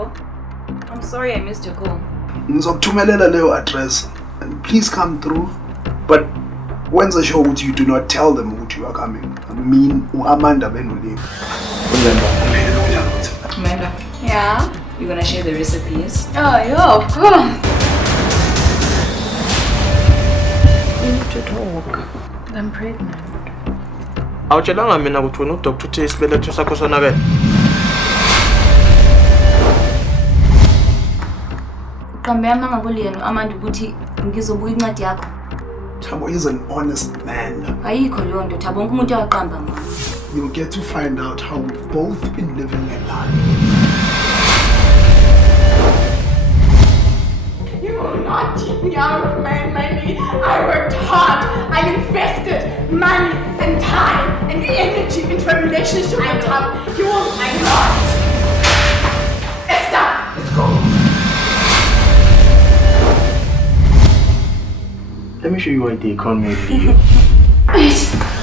I'm sorry I missed your call. Ngizokuthumelela leyo address and please come through. But when's the show you do not tell them what you are coming? I mean, Amanda Benuli. Amanda? Yeah? You gonna share the recipes? Oh, yeah, of course. We need to talk. I'm pregnant. Awutshelanga mina ukuthi wena udoctor uthi isibeletho sakho sonakele. Uqambe amanga kuliyena Amanda ukuthi ngizobuka incwadi yakho. Thabo is an honest man. Ayikho leyo nto Thabo wonke umuntu uyaqamba mama. You'll get to find out how we've both been living a lie. You will not keep me out of my money. I worked hard. I invested money and time and energy into a relationship with Tom. You will not. Esther, let's go. Let me show you why they call me. Wait.